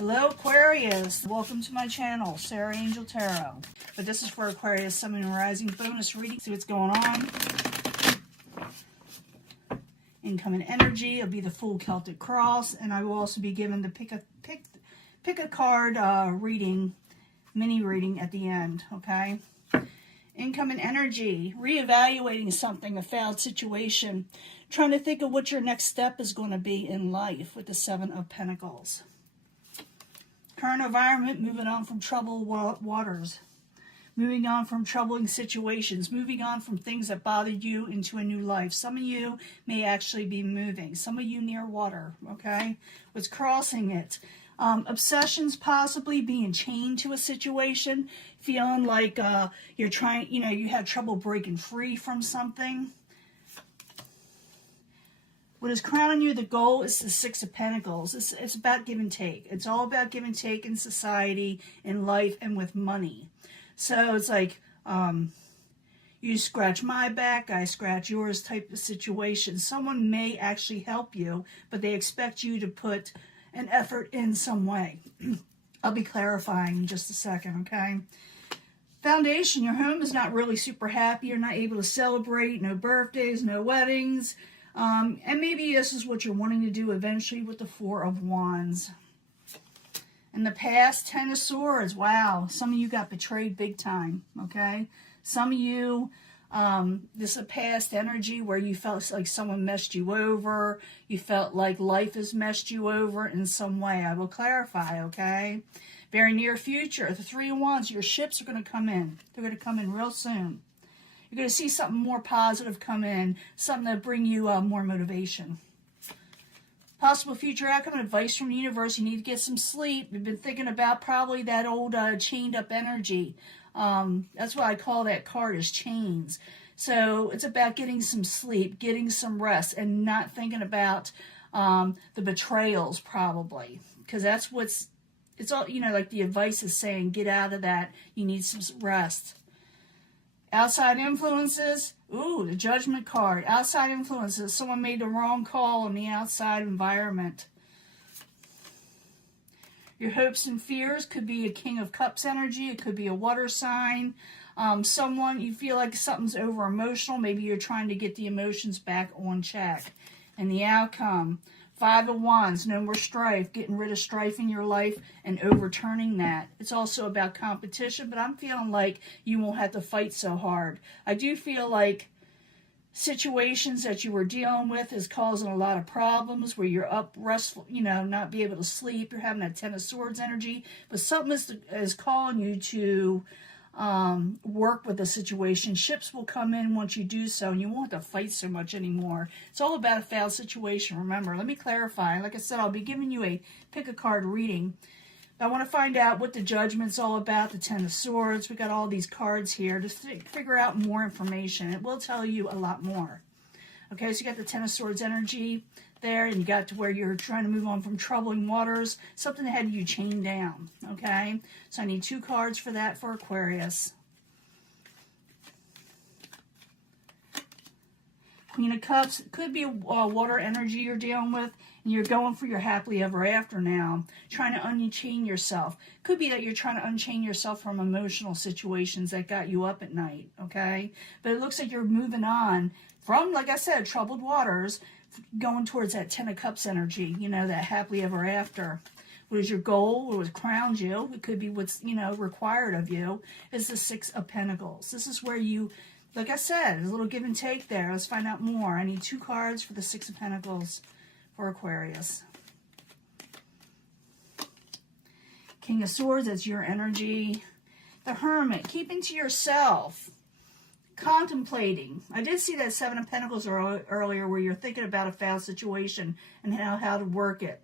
Hello Aquarius, welcome to my channel, Sarah Angel Tarot. But this is for Aquarius, Sun and Rising bonus reading. See what's going on. Incoming energy, it'll be the full Celtic cross, and I will also be given the pick a card reading, mini reading at the end, okay? Incoming energy, reevaluating something, a failed situation, trying to think of what your next step is going to be in life with the Seven of Pentacles. Current environment, moving on from troubled waters, moving on from troubling situations, moving on from things that bothered you into a new life. Some of you may actually be moving, some of you near water, okay? What's crossing it? Obsessions, possibly being chained to a situation, feeling like you're trying, you have trouble breaking free from something. What is crowning you, the goal is the Six of Pentacles. It's about give and take. It's all about give and take in society, in life, and with money. So it's like, you scratch my back, I scratch yours type of situation. Someone may actually help you, but they expect you to put an effort in some way. I'll be clarifying in just a second, okay? Foundation, your home is not really super happy. You're not able to celebrate, no birthdays, no weddings. And maybe this is what you're wanting to do eventually with the Four of Wands. In the past, Ten of Swords. Wow, some of you got betrayed big time, okay? Some of you, this is a past energy where you felt like someone messed you over. You felt like life has messed you over in some way. I will clarify, okay? Very near future, the Three of Wands, your ships are going to come in. They're going to come in real soon. You're going to see something more positive come in, something that bring you more motivation. Possible future outcome and advice from the universe. You need to get some sleep. You've been thinking about probably that old chained up energy. That's why I call that card as chains. So it's about getting some sleep, getting some rest, and not thinking about the betrayals probably. Because that's it's all, like the advice is saying, get out of that. You need some rest. Outside influences, ooh, the Judgment card. Outside influences, someone made the wrong call in the outside environment. Your hopes and fears could be a King of Cups energy. It could be a water sign. Someone, you feel like something's over emotional. Maybe you're trying to get the emotions back on check. And the outcome, Five of Wands, no more strife, getting rid of strife in your life and overturning that. It's also about competition, but I'm feeling like you won't have to fight so hard. I do feel like situations that you were dealing with is causing a lot of problems where you're up restful, not be able to sleep. You're having that Ten of Swords energy, but something is calling you to work with the situation. Ships will come in once you do so, and you won't have to fight so much anymore. It's all about a failed situation. Remember, let me clarify. Like I said, I'll be giving you a pick a card reading. I want to find out what the Judgment's all about, the Ten of Swords. We got all these cards here to figure out more information. It will tell you a lot more. Okay, so you got the Ten of Swords energy there, and you got to where you're trying to move on from troubling waters, something that had you chained down, okay? So I need 2 cards for that for Aquarius. Queen of Cups, it could be a water energy you're dealing with, and you're going for your happily ever after now, trying to unchain yourself. Could be that you're trying to unchain yourself from emotional situations that got you up at night, okay? But it looks like you're moving on from, like I said, troubled waters, going towards that Ten of Cups energy, that happily ever after. What is your goal? What crowns you? It could be what's, required of you is the Six of Pentacles. This is where you, like I said, there's a little give and take there. Let's find out more. I need 2 cards for the Six of Pentacles for Aquarius. King of Swords, that's your energy. The Hermit, keeping to yourself. Contemplating. I did see that Seven of Pentacles earlier where you're thinking about a failed situation and how to work it.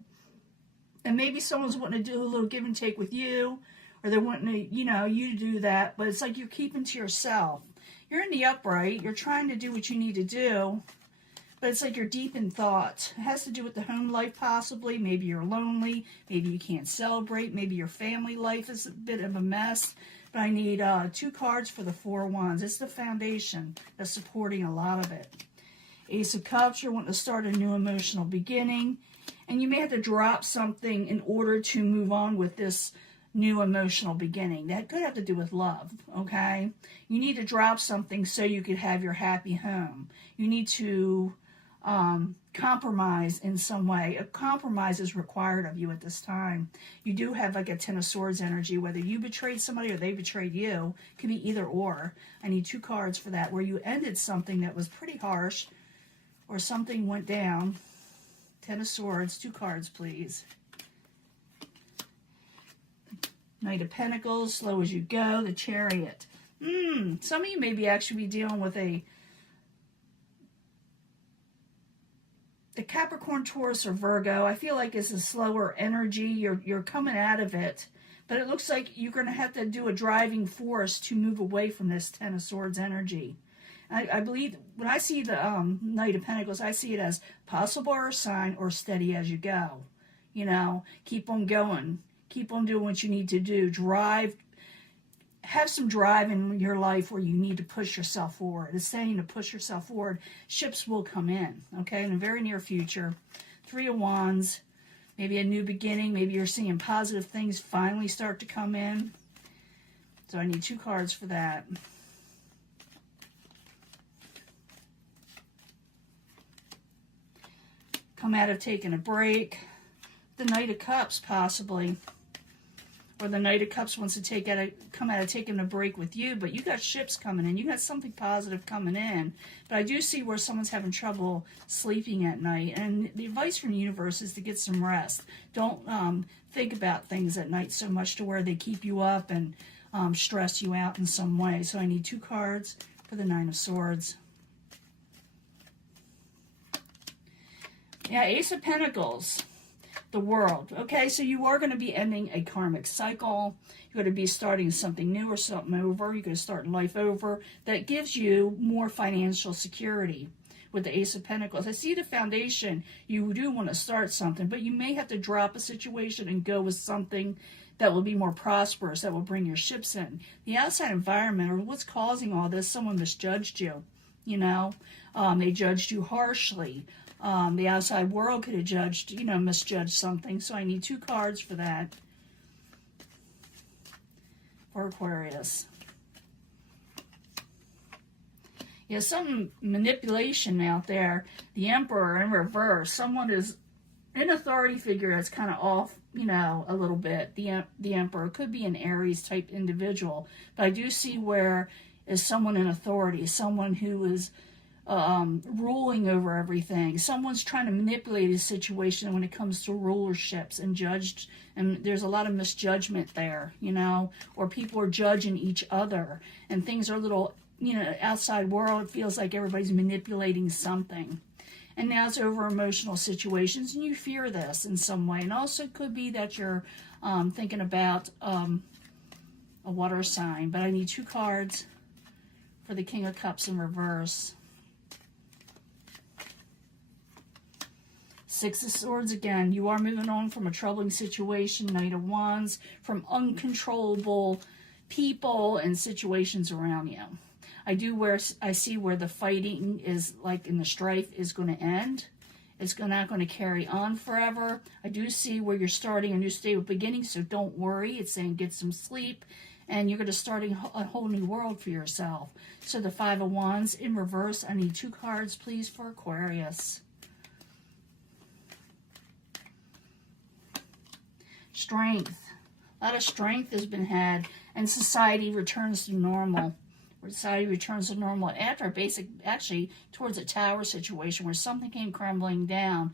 And maybe someone's wanting to do a little give and take with you, or they're wanting to, you to do that, but it's like you're keeping to yourself. You're in the upright. You're trying to do what you need to do, but it's like you're deep in thought. It has to do with the home life possibly. Maybe you're lonely. Maybe you can't celebrate. Maybe your family life is a bit of a mess. But I need 2 cards for the Four of Wands. It's the foundation that's supporting a lot of it. Ace of Cups, you're wanting to start a new emotional beginning. And you may have to drop something in order to move on with this new emotional beginning. That could have to do with love, okay? You need to drop something so you could have your happy home. You need to compromise in some way. A compromise is required of you at this time. You do have like a Ten of Swords energy, whether you betrayed somebody or they betrayed you. It could be either or. I need 2 cards for that, where you ended something that was pretty harsh or something went down. Ten of Swords, 2 cards, please. Knight of Pentacles, slow as you go, the Chariot. Some of you may be actually be dealing with a Capricorn, Taurus, or Virgo. I feel like it's a slower energy. You're coming out of it, but it looks like you're going to have to do a driving force to move away from this Ten of Swords energy. I believe when I see the Knight of Pentacles, I see it as possible or a sign or steady as you go. You know, keep on going. Keep on doing what you need to do. Drive. Have some drive in your life where you need to push yourself forward. It's saying to push yourself forward. Ships will come in, okay, in the very near future. 3 of Wands. Maybe a new beginning. Maybe you're seeing positive things finally start to come in. So I need 2 cards for that. Come out of taking a break. The Knight of Cups, possibly. Or the Knight of Cups wants to come out of taking a break with you, but you got ships coming in. You got something positive coming in. But I do see where someone's having trouble sleeping at night. And the advice from the universe is to get some rest. Don't think about things at night so much to where they keep you up and stress you out in some way. So I need 2 cards for the 9 of Swords. Yeah, Ace of Pentacles. The World. Okay, so you are going to be ending a karmic cycle. You're going to be starting something new or something over. You're going to start life over. That gives you more financial security with the Ace of Pentacles. I see the foundation. You do want to start something, but you may have to drop a situation and go with something that will be more prosperous, that will bring your ships in. The outside environment, or what's causing all this, someone misjudged you. You know, they judged you harshly. The outside world could have misjudged something. So I need 2 cards for that. For Aquarius. Yeah, some manipulation out there. The Emperor in reverse. Someone is an authority figure that's kind of off, a little bit. The Emperor could be an Aries type individual. But I do see where is someone in authority. Someone who is ruling over everything. Someone's trying to manipulate a situation when it comes to rulerships and judged, and there's a lot of misjudgment there, or people are judging each other, and things are a little, outside world, it feels like everybody's manipulating something. And now it's over emotional situations, and you fear this in some way. And also it could be that you're thinking about a water sign. But I need 2 cards for the King of Cups in reverse. 6 of Swords again. You are moving on from a troubling situation. Knight of Wands. From uncontrollable people and situations around you. I see where the fighting is, like in the strife, is going to end. It's not going to carry on forever. I do see where you're starting a new state of beginning, so don't worry. It's saying get some sleep, and you're going to start a whole new world for yourself. So the 5 of Wands in reverse. I need 2 cards, please, for Aquarius. Strength. A lot of strength has been had, and society returns to normal. Society returns to normal after actually towards a tower situation where something came crumbling down.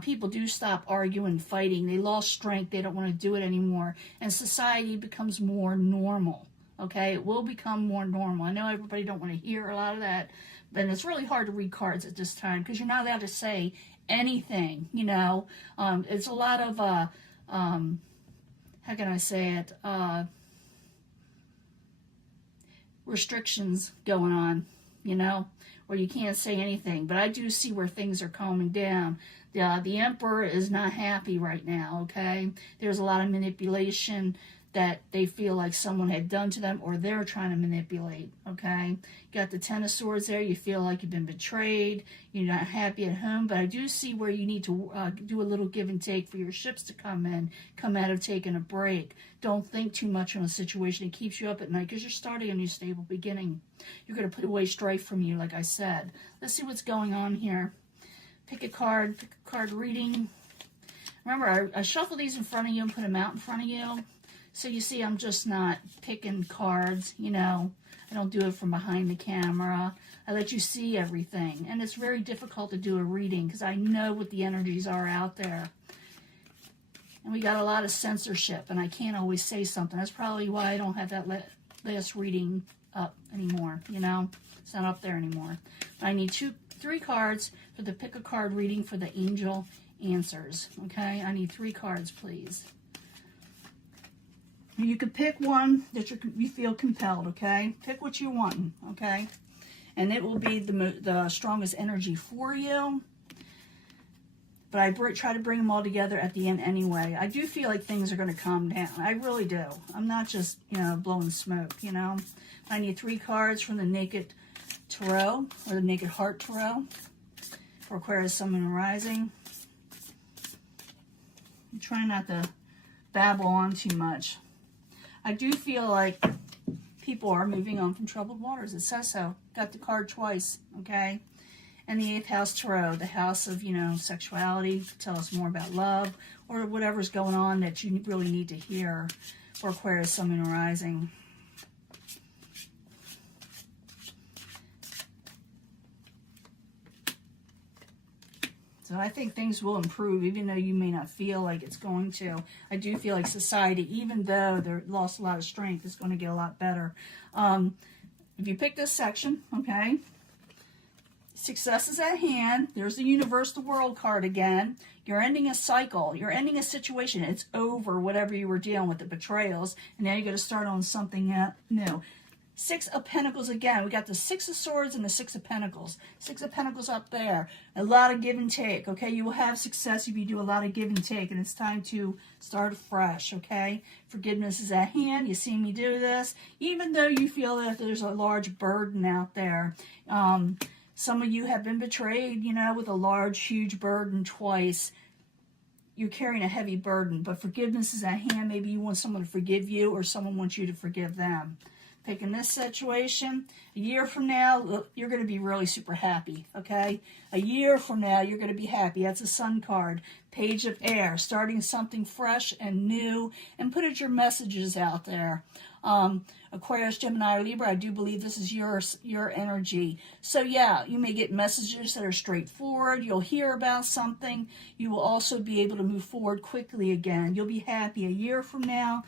People do stop arguing, fighting. They lost strength. They don't want to do it anymore. And society becomes more normal. Okay, it will become more normal. I know everybody don't want to hear a lot of that, but it's really hard to read cards at this time because you're not allowed to say anything. It's a lot of how can I say it? Restrictions going on, where you can't say anything. But I do see where things are calming down. The Emperor is not happy right now, okay? There's a lot of manipulation. that they feel like someone had done to them or they're trying to manipulate, okay? You got the Ten of Swords there. You feel like you've been betrayed. You're not happy at home, but I do see where you need to do a little give and take for your ships to come out of taking a break. Don't think too much on a situation. It keeps you up at night because you're starting a new stable beginning. You're going to put away strife from you, like I said. Let's see what's going on here. Pick a card reading. Remember, I shuffle these in front of you and put them out in front of you. So you see, I'm just not picking cards, you know. I don't do it from behind the camera. I let you see everything. And it's very difficult to do a reading because I know what the energies are out there. And we got a lot of censorship, and I can't always say something. That's probably why I don't have that last reading up anymore, you know. It's not up there anymore. I need 3 cards for the pick a card reading for the angel answers, okay? I need 3 cards, please. You could pick one that you feel compelled, okay? Pick what you want, okay? And it will be the strongest energy for you. But I try to bring them all together at the end anyway. I do feel like things are going to calm down. I really do. I'm not just, you know, blowing smoke, you know? I need 3 cards from the Naked Tarot, or the Naked Heart Tarot, for Aquarius, Sun, Moon, and Rising. I'm trying not to babble on too much. I do feel like people are moving on from troubled waters. It says so. Got the card twice, okay? And the 8th house tarot, the house of, you know, sexuality, tell us more about love or whatever's going on that you really need to hear for Aquarius, Sun, Moon, and Rising. So I think things will improve, even though you may not feel like it's going to. I do feel like society, even though they lost a lot of strength, is going to get a lot better. If you pick this section, okay, success is at hand. There's the universe, the world card again. You're ending a cycle. You're ending a situation. It's over, whatever you were dealing with, the betrayals. And now you're going to start on something new. 6 of Pentacles again. We got the 6 of Swords and the 6 of Pentacles. 6 of Pentacles up there. A lot of give and take, okay? You will have success if you do a lot of give and take, and it's time to start fresh, okay? Forgiveness is at hand. You see me do this. Even though you feel that there's a large burden out there. Some of you have been betrayed, you know, with a large, huge burden twice. You're carrying a heavy burden, but forgiveness is at hand. Maybe you want someone to forgive you or someone wants you to forgive them. Picking this situation, a year from now, you're going to be really super happy, okay? A year from now, you're going to be happy. That's a Sun card. Page of Air, starting something fresh and new, and put your messages out there. Aquarius, Gemini, or Libra, I do believe this is your energy. So yeah, you may get messages that are straightforward. You'll hear about something. You will also be able to move forward quickly again. You'll be happy. A year from now,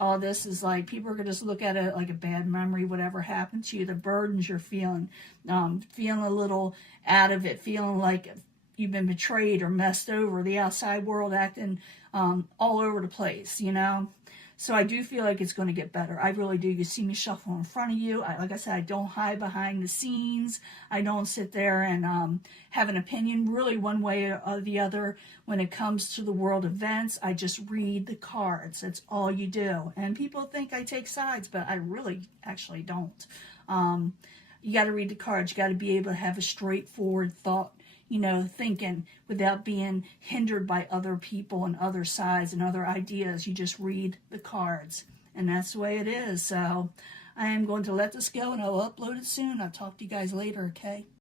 all this is like, people are going to just look at it like a bad memory, whatever happened to you, the burdens you're feeling, feeling a little out of it, feeling like you've been betrayed or messed over, the outside world acting all over the place, you know. So I do feel like it's going to get better. I really do. You see me shuffle in front of you. Like I said, I don't hide behind the scenes. I don't sit there and have an opinion really one way or the other when it comes to the world events. I just read the cards. That's all you do. And people think I take sides, but I really actually don't. You got to read the cards. You got to be able to have a straightforward thought, you know, thinking without being hindered by other people and other sides and other ideas. You just read the cards, and that's the way it is. So I am going to let this go, and I'll upload it soon. I'll talk to you guys later, okay?